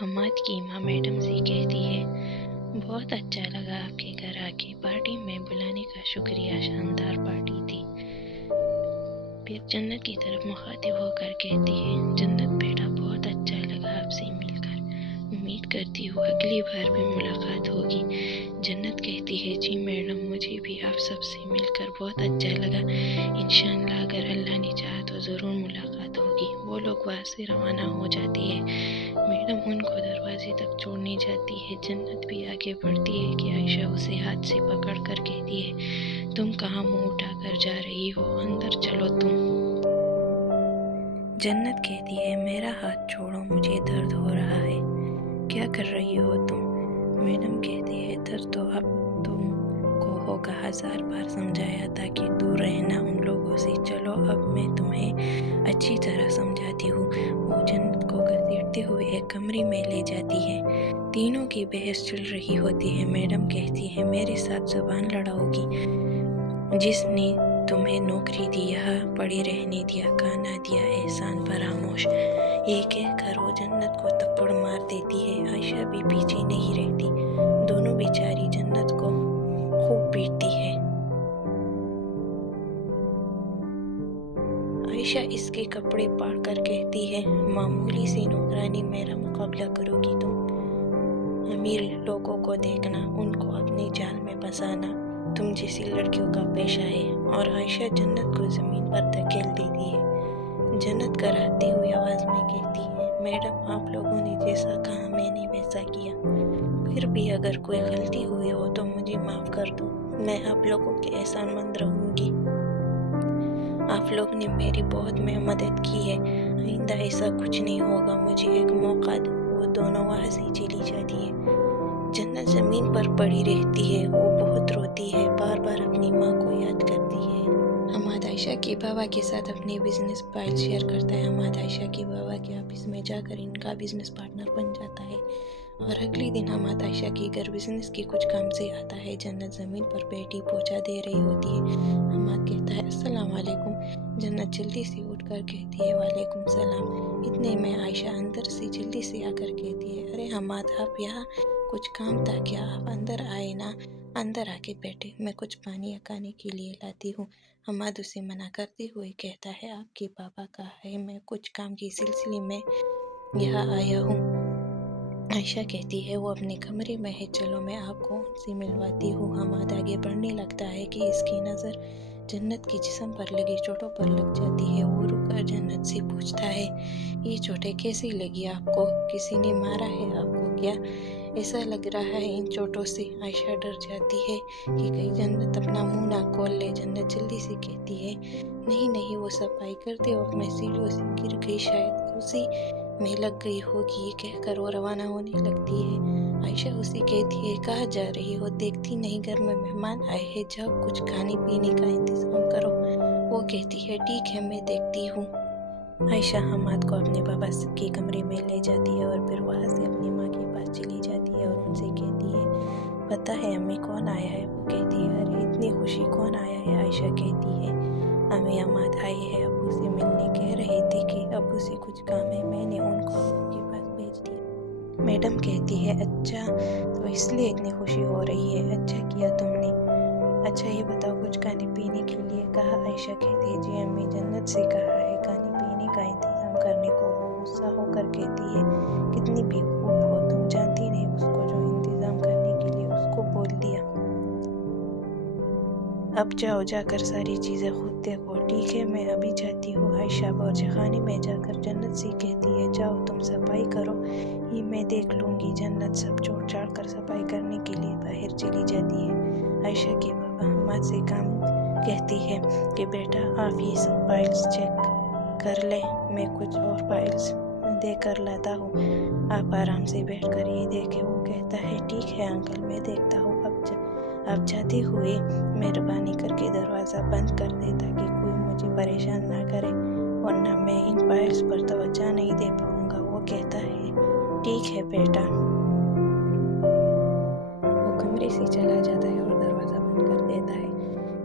حماد کی ماں میڈم سے کہتی ہے، بہت اچھا لگا آپ کے گھر آ کے، پارٹی میں بلانے کا شکریہ، شاندار پارٹی تھی۔ پھر جنت کی طرف مخاطب ہو کر کہتی ہے، جنت بیٹا بہت اچھا لگا آپ سے مل کر، امید کرتی ہوں اگلی بار بھی ملاقات ہوگی۔ جنت کہتی ہے، جی میڈم مجھے بھی آپ سب سے مل کر بہت اچھا لگا، انشاءاللہ اگر اللہ نے چاہا تو ضرور ملاقات ہوگی۔ وہ لوگ وہاں سے روانہ ہو جاتی ہے، میڈم ان کو دروازے تک چھوڑنے جاتی ہے۔ جنت بھی آگے بڑھتی ہے کہ عائشہ اسے ہاتھ سے پکڑ کر کہتی ہے، تم کہاں منہ اٹھا کر جا رہی ہو، اندر چلو تم۔ جنت کہتی ہے، میرا ہاتھ چھوڑو، مجھے درد ہو رہا ہے، کیا کر رہی ہو تم؟ میڈم کہتی ہے، درد تو اب تم کو ہوگا، 1000 بار سمجھایا تھا کہ دور رہنا ان لوگوں سے، چلو اب میں تمہیں اچھی طرح سمجھاتی ہوں۔ وہ جنت کو گھسیٹتے ہوئے ایک کمرے میں لے جاتی ہے، تینوں کی بحث چل رہی ہوتی ہے۔ میڈم کہتی ہے، میرے ساتھ زبان لڑاؤ گی؟ جس نے تمہیں نوکری دی، یہاں پڑے رہنے دیا، کھانا دیا، احسان فراموش۔ یہ کہہ کر وہ جنت کو تھپڑ مار دیتی ہے۔ عائشہ بھی پیچھے نہیں رہتی، دونوں بیچاری جنت کو خوب پیٹتی ہے۔ عائشہ اس کے کپڑے پاڑ کر کہتی ہے، معمولی سی نوکرانی میرا مقابلہ کرو گی تم؟ امیر لوگوں کو دیکھنا، ان کو اپنے جال میں پھنسانا تم جیسی لڑکیوں کا پیشہ ہے۔ اور عائشہ جنت کو زمین پر دھکیل دیتی ہے۔ جنت کراہتی ہوئی آواز میں کہتی ہے، میڈم آپ لوگوں نے جیسا کہا میں نے ویسا کیا، پھر بھی اگر کوئی غلطی ہوئی ہو تو مجھے معاف کر دو، میں آپ لوگوں کے احسان مند رہوں گی، آپ لوگ نے میری بہت مدد کی ہے، آئندہ ایسا کچھ نہیں ہوگا، مجھے ایک موقع دو۔ وہ دونوں وہاں سے چلی جاتی ہے۔ جنت زمین پر پڑی رہتی ہے، وہ بہت روتی ہے، بار بار اپنی ماں کو یاد کرتی ہے۔ حماد عائشہ کے بابا کے ساتھ اپنے بزنس فائل شیئر کرتا ہے۔ حماد عائشہ کے بابا کے آفس میں جا کر ان کا بزنس پارٹنر بن جاتا ہے، اور اگلے دن حماد عائشہ کے گھر بزنس کے کچھ کام سے آتا ہے۔ جنت زمین پر بیٹھی پوچھا دے رہی ہوتی ہے۔ حماد کہتا ہے، السلام علیکم۔ جنت جلدی سے اٹھ کر کہتی ہے، وعلیکم السلام۔ اتنے میں عائشہ اندر سے جلدی سے آ کر کہتی ہے، ارے حماد آپ یہاں، کچھ کام تھا کیا؟ آپ اندر آئے نا، اندر آ کے بیٹھے، میں کچھ پانی کھانے کے لیے لاتی ہوں۔ حماد اسے منع کرتے ہوئے کہتا ہے، آپ کے بابا کہاں ہے؟ میں کچھ کام کے سلسلے میں یہاں آیا ہوں۔ عائشہ کہتی ہے، وہ اپنے کمرے میں ہے، چلو میں آپ کو ان سے ملواتی ہوں۔ حماد آگے بڑھنے لگتا ہے کہ اس کی نظر جنت کے جسم پر لگی چوٹوں پر لگ جاتی ہے۔ وہ رک کر جنت سے پوچھتا ہے، یہ چوٹیں کیسی لگی آپ کو؟ کسی نے مارا ہے آپ کو کیا؟ ایسا لگ رہا ہے ان چوٹوں سے۔ عائشہ ڈر جاتی ہے کہ کہیں جنت اپنا منہ نہ کھول لے۔ جنت جلدی سے کہتی ہے، نہیں نہیں، وہ صفائی کرتے وقت میں سیڑھیوں سے گر گئی، شاید اسی میں لگ گئی ہوگی۔ یہ کہہ کر وہ روانہ ہونے لگتی ہے۔ عائشہ اسے کہتی ہے، کہاں جا رہی ہو؟ دیکھتی نہیں گھر میں مہمان آئے ہیں، جاؤ کچھ کھانے پینے کا انتظام کرو۔ وہ کہتی ہے، ٹھیک ہے میں دیکھتی ہوں۔ عائشہ حماد کو اپنے بابا کے کمرے میں لے جاتی ہے، اور پھر وہاں سے اپنی ماں کے پاس چلی جاتی ہے اور ان سے کہتی ہے، پتہ ہے امی کون آیا ہے؟ وہ کہتی ہے، ارے اتنی خوشی، کون آیا ہے؟ عائشہ کہتی ہے، امی حماد آئے ہیں، ابو سے ملنے، کہہ رہے تھے کہ ابو سے کچھ کام ہے، میں نے ان کو ابو کے پاس بھیج دیا۔ میڈم کہتی ہے، اچھا تو اس لیے اتنی خوشی ہو رہی ہے، اچھا کیا تم نے۔ اچھا یہ بتاؤ کچھ کھانے پینے کے لیے کہا؟ عائشہ کہتی ہے، جی امی جنت سے کہا ہے کھانے پینے کا انتظام کرنے کو۔ وہ غصہ ہو کر کہتی ہے، کتنی بیوقوف ہو تم، جانتی نہیں اس کو جو انتظام کرنے کے لیے اس کو بول دیا۔ اب جاؤ، جا کر ساری چیزیں خود دیکھو۔ ٹھیک ہے میں ابھی جاتی ہوں۔ عائشہ باورچی خانے میں جا کر جنت سے کہتی ہے، جاؤ تم صفائی کرو، یہ میں دیکھ لوں گی۔ جنت سب چھوڑ چھاڑ کر صفائی کرنے کے لیے باہر چلی جاتی ہے۔ عائشہ کے بابا حماد سے کام کہتی ہے کہ بیٹا آپ یہ سب فائلز چیک کر لیں، میں کچھ اور فائلز دے کر لاتا ہوں، آپ آرام سے بیٹھ کر یہ دیکھیں۔ وہ کہتا ہے، ٹھیک ہے انکل میں دیکھتا ہوں۔ آپ جاتے ہوئے مہربانی کر کے دروازہ بند کر دیں تاکہ کوئی مجھے پریشان نہ کرے، ورنہ میں ان فائلز پر توجہ نہیں دے پاؤں گا۔ وہ کہتا ہے، ٹھیک ہے بیٹا۔ وہ کمرے سے چلا جاتا ہے اور دروازہ بند کر دیتا ہے۔